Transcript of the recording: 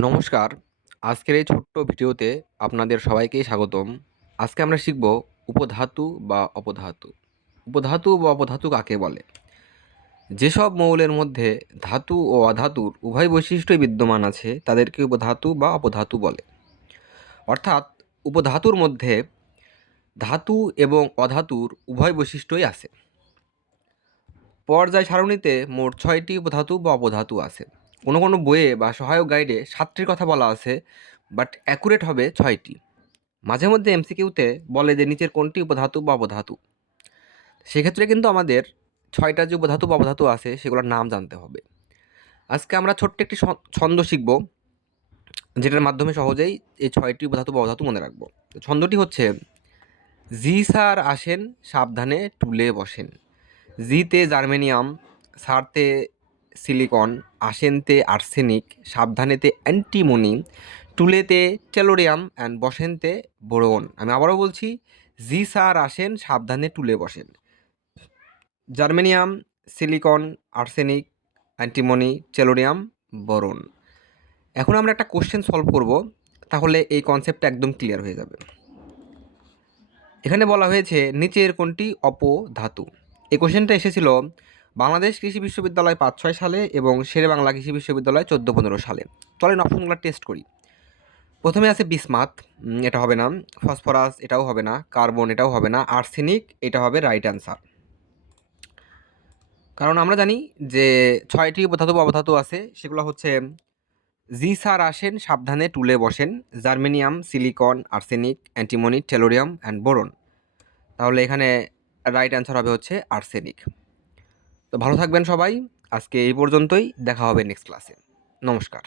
নমস্কার। আজকের এই ছোট্ট ভিডিওতে আপনাদের সবাইকেই স্বাগতম। আজকে আমরা শিখব উপধাতু বা অপধাতু। উপধাতু বা অপধাতু কাকে বলে? যেসব মৌলের মধ্যে ধাতু ও অধাতুর উভয় বৈশিষ্ট্যই বিদ্যমান আছে তাদেরকে উপধাতু বা অপধাতু বলে। অর্থাৎ উপধাতুর মধ্যে ধাতু এবং অধাতুর উভয় বৈশিষ্ট্যই আছে। পর্যায় সারণীতে মোট ৬টি উপধাতু বা অপধাতু আছে। কোনো কোনো বইয়ে বা সহায়ক গাইডে ৭টির কথা বলা আছে, বাট অ্যাকুরেট হবে ৬টি। মাঝে মধ্যে এমসিকিউতে বলে যে নিচের কোনটি উপধাতু বা অপধাতু। সেক্ষেত্রে কিন্তু আমাদের ৬টা যে উপধাতু বা অপধাতু আছে সেগুলোর নাম জানতে হবে। আজকে আমরা ছোট্ট একটি ছন্দ শিখব, যেটার মাধ্যমে সহজেই এই ৬টি উপধাতু বা অপধাতু মনে রাখবো। ছন্দটি হচ্ছে: জি স্যার আসেন, সাবধানে টুলে বসেন। জিতে জার্মেনিয়াম, সারতে সিলিকন, আসেনতে আর্সেনিক, সাবধানেতে অ্যান্টিমনি, টুলেতে টেলোরিয়াম অ্যান্ড বসেনতে বোরন। আমি আবারও বলছি, জি স্যার আসেন, সাবধানে টুলে বসেন। Germanium, silicon, arsenic, antimony, tellurium, boron. এখন আমরা একটা কোশ্চেন সলভ করব, তাহলে এই কনসেপ্টটা একদম ক্লিয়ার হয়ে যাবে। এখানে বলা হয়েছে নিচের কোনটি অপধাতু। এই কোশ্চেনটা এসেছিল বাংলাদেশ কৃষি বিশ্ববিদ্যালয় ৫-৬ সালে এবং শেরে বাংলা কৃষি বিশ্ববিদ্যালয় ১৪-১৫ সালে। চলেন অপশনগুলো টেস্ট করি। প্রথমে আছে বিসমাথ, এটা হবে না। ফসফরাস, এটাও হবে না। কার্বন, এটাও হবে না। আর্সেনিক, এটা হবে রাইট অ্যান্সার। কারণ আমরা জানি যে ৬টি উপধাতু বা অবধাতু আছে, সেগুলো হচ্ছে: জি স্যার আসেন, সাবধানে টুলে বসেন, germanium, silicon, arsenic, antimony, tellurium and boron. তাহলে এখানে রাইট অ্যান্সার হবে হচ্ছে আর্সেনিক। তো ভালো থাকবেন সবাই। আজকে এই পর্যন্তই, দেখা হবে নেক্সট ক্লাসে। নমস্কার।